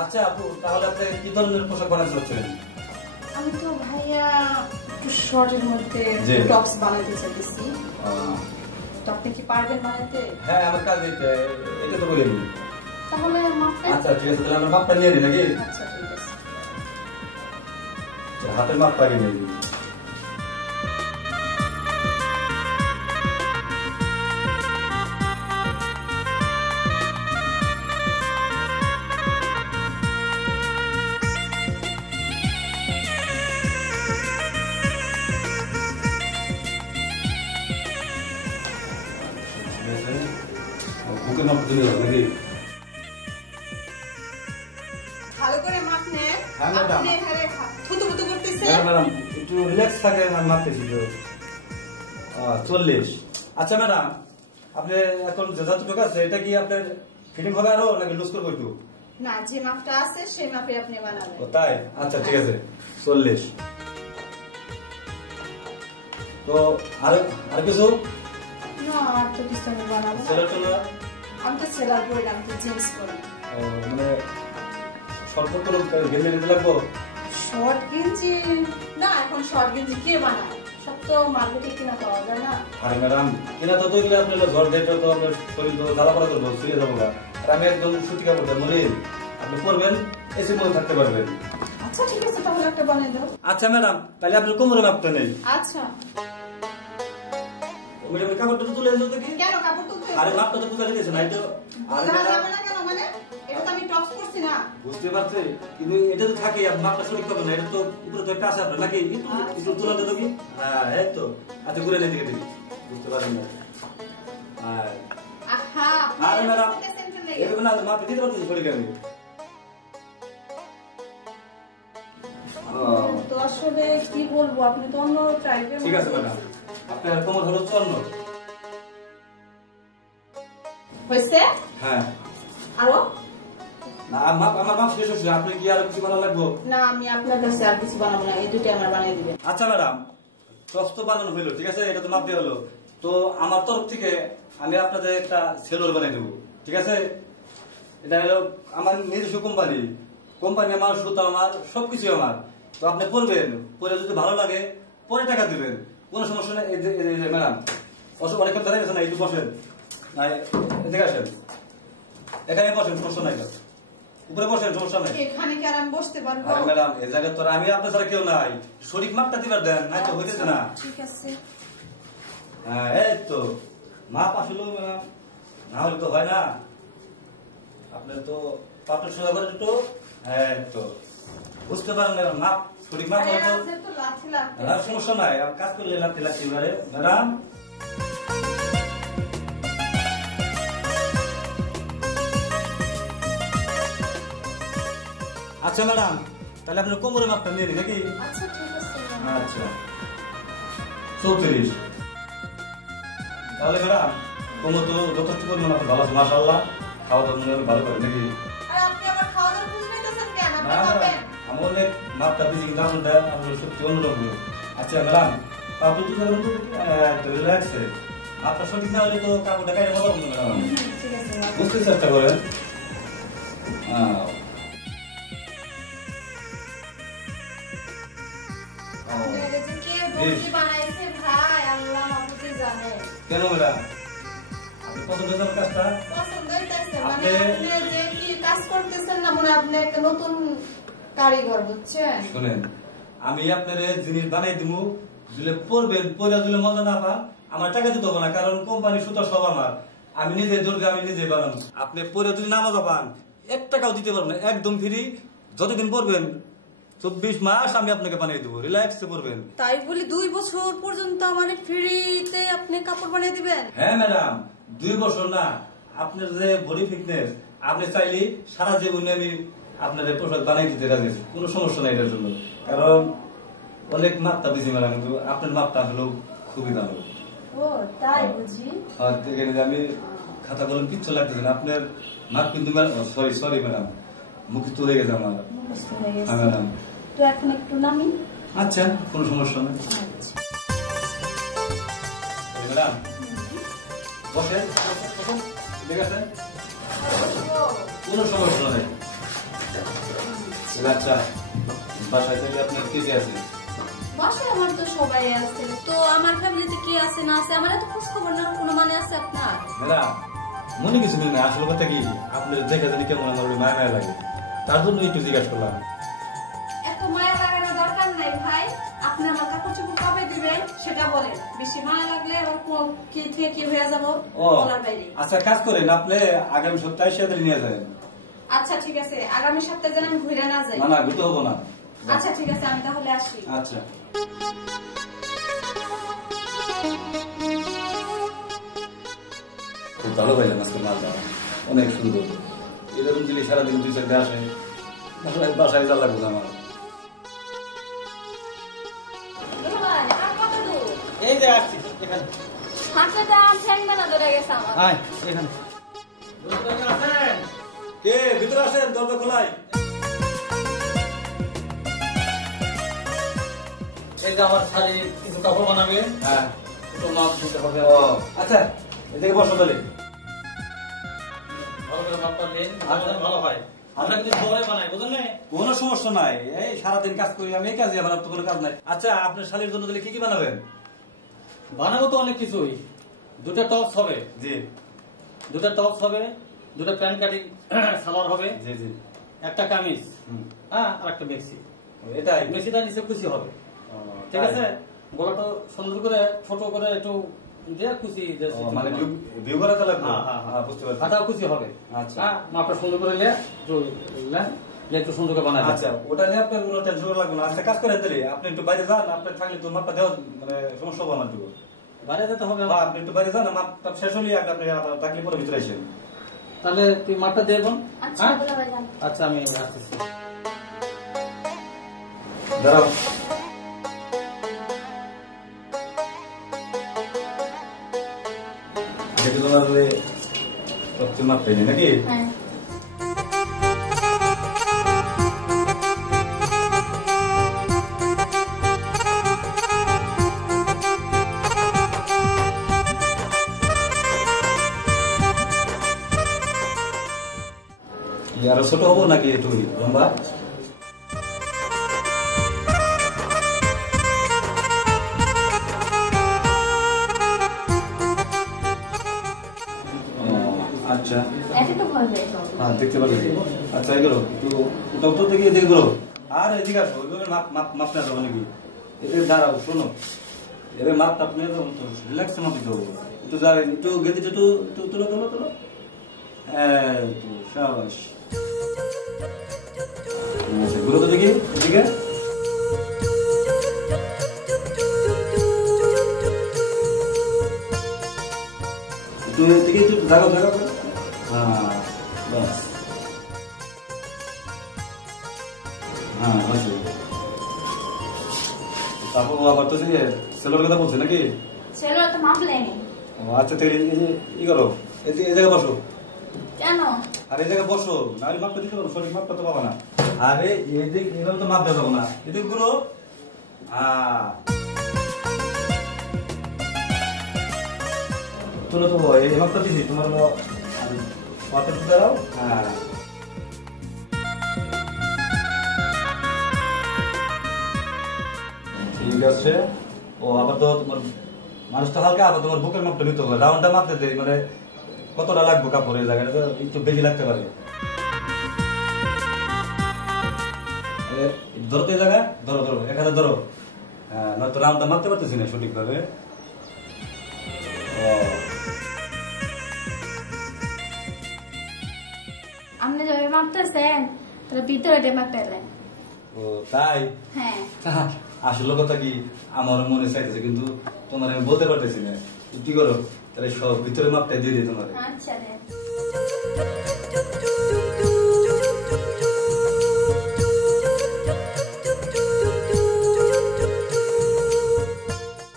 আচ্ছা আপু, তাহলে আপনি কি ধরনের পোশাক বানাতে চাচ্ছেন? আমি তো ভাইয়া একটু শর্টের মধ্যে টপস বানাতে চাইতেছি। তো আপনি কি পারবেন বানাতে? হ্যাঁ, আমার কাজ এটা তো করে নিই। তাহলে মাপটা? আচ্ছা ঠিক আছে, তাহলে আমরা মাপটা নিয়ে নিই নাকি? আচ্ছা ঠিক আছে, হাতের মাপ পারি নিয়ে নিই। বুকের মাপ তুলে দাও নাকি? ভালো করে মাপ নেন। হ্যাঁ ম্যাডাম। আপনি এখানে থুতু করতেছেন। হ্যাঁ ম্যাডাম, একটু রিল্যাক্স থাকে, আমি মাপতেছি তো। 40। আচ্ছা ম্যাডাম, আপনি এখন যতটুকু আছে এটা কি আপনার ফিটিং হবে আরো নাকি লুজ করবো একটু? না, যে মাপটা আছে সেই মাপে আপনি বানাবেন। ও তাই? আচ্ছা ঠিক আছে, 40। তো আর কিছু? না, আর তো কিছু আমি বানাবো না। সেলার টেলার? আমি তো সেলার করি না, আমি তো জিন্স করি। মানে শর্ট কোনো গেঞ্জি নিতে লাগবো? শর্ট গেঞ্জি না, এখন শর্ট গেঞ্জি কে বানায়? সব তো মার্কেটে কিনা পাওয়া যায় না। আরে ম্যাডাম, কিনা তো গেলে আপনার ঝড় দেয়টা তো আপনার শরীর তো জ্বালা পড়া করবো, শুয়ে যাবো না। আর আমি একদম সুতি কাপড় দেবো, আপনি পরবেন, এসে মনে থাকতে পারবেন। আচ্ছা ঠিক আছে, তাহলে একটা বানিয়ে দাও। আচ্ছা ম্যাডাম, তাহলে আপনার কোমরে মাপটা নেই। আচ্ছা। ম্যাডাম কাপড়টা তো তুলে এনে দেখি। কেন কাপড় তুলতে? আরে মাপটা তো বুঝা দিয়েছে না, এটা বুঝা যাবে না কেন? মানে এটা তো আমি টপস করছি না। বুঝতে পারছি, কিন্তু এটা তো থাকে আপনার মাপটা সঠিক পাবেন না, এটা তো উপরে তো একটা আছে আপনার নাকি? একটু তুলে দে দেখি। হ্যাঁ এই তো। আচ্ছা ঘুরে নেই দেখি দেখি, বুঝতে পারেন না। আহা, আরে ম্যাডাম, আপনি এরকম না মাপটা দিতে পারতেছি সঠিক আমি। তো আসলে কি বলবো, আপনি তো অন্য টাইপের। ঠিক আছে ম্যাডাম, আপনার কোমর হলো 54। হয়েছে? হ্যাঁ। আরো? না আমার মাপ শেষ হচ্ছে, আপনি কি আরো কিছু বানানো লাগবে? না, আমি আপনার কাছে আর কিছু বানাবো না, এই দুটো আমার বানিয়ে দিবেন। আচ্ছা ম্যাডাম, টপস তো বানানো হইলো, ঠিক আছে, এটা তো মাপ দিয়ে হলো। তো আমার তরফ থেকে আমি আপনাদের একটা সেলোর বানিয়ে দেবো, ঠিক আছে? এটা হলো আমার নিজস্ব কোম্পানি, আমার সুতা আমার, সবকিছু আমার। তো আপনি পরবেন, পরে যদি ভালো লাগে পরে টাকা দিবেন, কোনো সমস্যা নেই। ম্যাডাম অনেকক্ষণ দাঁড়িয়ে গেছে না, একটু বসেন, এদিকে আসেন, এখানে বসেন, সমস্যা নাই, উপরে বসেন, সমস্যা নাই। এখানে কি আর আমি বসতে পারবো? আরে ম্যাডাম, এই জায়গায় তো আমি আপনার ছাড়া কেউ নাই, সঠিক মাপটা দিবার দেন, নাই তো হইতেছে না। ঠিক আছে। হ্যাঁ এই তো মাপ আসলে ম্যাডাম, না হলে তো হয় না। আপনার তো পাপটা সোজা করে একটু, হ্যাঁ তো বুঝতে পারেন না, মাপ সঠিক মাপ হলে তো সমস্যা নাই, কাজ করলে লাগতে লাগতে পারে ম্যাডাম। আচ্ছা ম্যাডাম, তাহলে আপনার কোমরের মাপটা নিয়ে নিই নাকি? আচ্ছা ঠিক আছে। আচ্ছা 34। তাহলে ম্যাডাম কোমর তো যথেষ্ট পরিমাণ আপনার ভালো আছে, মাশাআল্লাহ। খাওয়া দাওয়া মনে হয় ভালো করেন নাকি? আর আপনি আমার খাওয়া দাওয়ার বুঝ নিতেছেন কেন? আপনি না খাবেন? আমি অনেক মাপটা দিয়েছি, কিন্তু আপনার সত্যি অন্যরকম। আচ্ছা ম্যাডাম, কাপড় তো রিল্যাক্সে, মাপটা সঠিক না হলে তো কাপড়টা কাটে ভালো হবে ম্যাডাম। ঠিক আছে, বুঝতে চেষ্টা করেন। কেন ম্যাডাম, আপনি পছন্দ হয়েছে আমার কাজটা? পছন্দ হইতাছে, মানে আপনি যে কি কাজ করতেছেন না, মনে আপনি একটা নতুন কারিগর, বুঝছেন? শুনেন, আমি আপনার জিনিস বানাই দিব, দিলে পরবেন, পরে দিলে মজা না পান, আমার টাকা দিতে হবে না, কারণ কোম্পানি সুতা সব আমার, আমি নিজে দুর্গা, আমি নিজে বানাবো। আপনি পরে যদি না মজা পান 1 টাকাও দিতে পারবেন না, একদম ফ্রি। যতদিন পরবেন 24 মাস আমি আপনাকে বানিয়ে দেবো, রিল্যাক্সে পরবেন। তাই বলি 2 বছর পর্যন্ত আমার ফ্রিতে আপনি কাপড় বানিয়ে দিবেন? হ্যাঁ ম্যাডাম, 2 বছর না, আপনার যে বডি ফিটনেস, আপনি চাইলে সারা জীবনে আমি আপনার পোশাক বানিয়ে দিতে রাজি আছি, কোনো সমস্যা নাই এটার জন্য। কারণ অনেক মাপটা দিয়েছি ম্যাডাম, কিন্তু আপনার মাপটা হলো খুবই ভালো। ও তাই বুঝি? আমি খাতা কলম কিচ্ছু লাগতেছে না, আপনার মাপ কিন্তু সরি ম্যাডাম, মুখে তুলে গেছে আমার। হ্যাঁ ম্যাডাম। তো এখন একটু নামি। আচ্ছা কোনো সমস্যা নেই ম্যাডাম, বসেন, ঠিক আছে, কোনো সমস্যা নেই। আচ্ছা বাসায় থেকে আপনার কে কে আছে? বাসায় আমার তো সবাই আছে, তো আমার ফ্যামিলিতে কি আছে না আছে আমার এত খোঁজ খবর নেওয়ার কোনো মানে আছে আপনার? ম্যাডাম মনে কিছু নেই, আসলে কথা কি আপনার দেখা জানি কেমন আমার মায়া মায়া লাগে, তার জন্য একটু জিজ্ঞাসা করলাম। এত মায়া লাগানোর দরকার নাই ভাই, আপনি আমার কাপড় চোপড় কবে দিবেন সেটা বলেন। বেশি মায়া লাগলে আবার কি থেকে কি হয়ে যাবো বলার বাইরে। আচ্ছা কাজ করেন, আপনি আগামী সপ্তাহে সেদিন নিয়ে যাবেন। আচ্ছা ঠিক আছে, আগামী সপ্তাহে যেন আমি ঘুরে না যাই। না না ঘুরতে হবো না। আচ্ছা ঠিক আছে, আমি তাহলে আসি। আচ্ছা খুব ভালো পাইলাম আজকে মালটা, অনেক সুন্দর। এরকম জিনিস সারাদিন 2-4 আসে, বাসায় যা লাগবে আমার। এই যে আসছি এখানে। আয় এখানে। কে ভিতরে আসেন, দরজা খোলাই। এই যে আমার শাড়ি কিছু কাপড় বানাবে। হ্যাঁ একটু মাপ দিতে হবে। ও আচ্ছা এদিকে বসো তাহলে। ভালো করে মাপটা নিন, ভালো হয়। আমরা কিন্তু পরে বানাই, বুঝলেন না? কোনো সমস্যা নাই, এই সারাদিন কাজ করি আমি, এই কাজে আমার তো কোনো কাজ নাই। আচ্ছা আপনার শালীর জন্য তাহলে কি কি বানাবেন? বানাবো তো অনেক কিছুই। 2টা টপস হবে। জি 2টা টপস হবে, 2টা প্যান্ট কাটিং সালোয়ার হবে, জি জি। একটা কামিজ, হ্যাঁ, আর একটা মেক্সি। এটাই মেক্সিটা নিচে খুশি হবে, ঠিক আছে? গলাটা সুন্দর করে ছোট করে একটু দিয়ে খুশি, মানে ভিউ করা তো লাগবে। হ্যাঁ, হ্যাঁ, হ্যাঁ। বুঝতে পারছি। হাতাও খুশি হবে। আচ্ছা। হ্যাঁ, মাপটা সুন্দর করে নিয়ে একটু সুন্দর করে বানাবে। আচ্ছা ওটা নিয়ে আপনার কোনো টেনশন লাগবে না। আচ্ছা কাজ করেন তাহলে, আপনি একটু বাইরে যান, আপনার থাকলে তো মাপটা দেওয়া মানে সমস্যা হবে না একটু। বাইরে যেতে হবে। বা আপনি একটু বাইরে যান, মাপটা শেষ হলে আপনি আবার থাকলে পরে ভিতরে আসেন। তাহলে তুই মাপটা দিয়ে বোন। আচ্ছা বলে ভাইজান। আচ্ছা আমি আসতেছি। দাঁড়াও। এটা তোমার সবচেয়ে মাপটাই নেই নাকি? হ্যাঁ আরো ছোট হবো নাকি একটু লম্বা? আচ্ছা এটা তো হবে। হ্যাঁ দেখতে পাচ্ছি। আচ্ছা এগুলো একটু ওটা উত্তর থেকে এদিকে করো, আর এদিকে আসো। ওইভাবে মাপ না যাবো নাকি? এদের দাঁড়াও, শোনো, এদের মাপটা আপনি রিল্যাক্সে মাপ দিতে হবে। একটু যা একটু গেদিটা একটু তুলো তুলো তুলো। শাবাশ। আচ্ছা ঘুরো তো দেখি এদিকে। একটু এদিকে একটু জাগাও জাগাও। হ্যাঁ বাস। হ্যাঁ আচ্ছা। তারপর আবার তো সেলোর কথা বলছে নাকি? সেলোর তো মাপ লেনি। আচ্ছা তাহলে ই করো, এই জায়গায় বসো। কেন? আর এই জায়গায় বসো, না আমি মাপটা দিতে পারবো, সঠিক মাপটা তো পাবো না। আরে এদিক এভাবে তো মাপ দেওয়া যাবো না, এদিক গুলো। তুলো তো এই মাপটা দিছি, তোমার মাথা দাঁড়াও। হ্যাঁ ঠিক আছে। ও আবার তো তোমার মানুষটা হালকা, আবার তোমার বুকের মাপটা নিতে হবে, রাউন্ডটা মাপতে দেয় মানে কতটা লাগবে কাপড়, এই জায়গাটা একটু বেশি লাগতে পারে। ধরো তো এই জায়গা, ধরো ধরো, এক হাতে ধরো। হ্যাঁ নয়তো রাউন্ডটা মাপতে পারতেছি না সঠিক ভাবে। আপনি যখন মাপতেছেন তাহলে ভিতরে মাপেলেন। ও তাই? হ্যাঁ আসলে কথা কি আমার মনে চাইতেছে, কিন্তু তোমার আমি বলতে পারতেছি না। কি করো তাহলে সব ভিতরে মাপটা দিয়ে দিই তোমার। আচ্ছা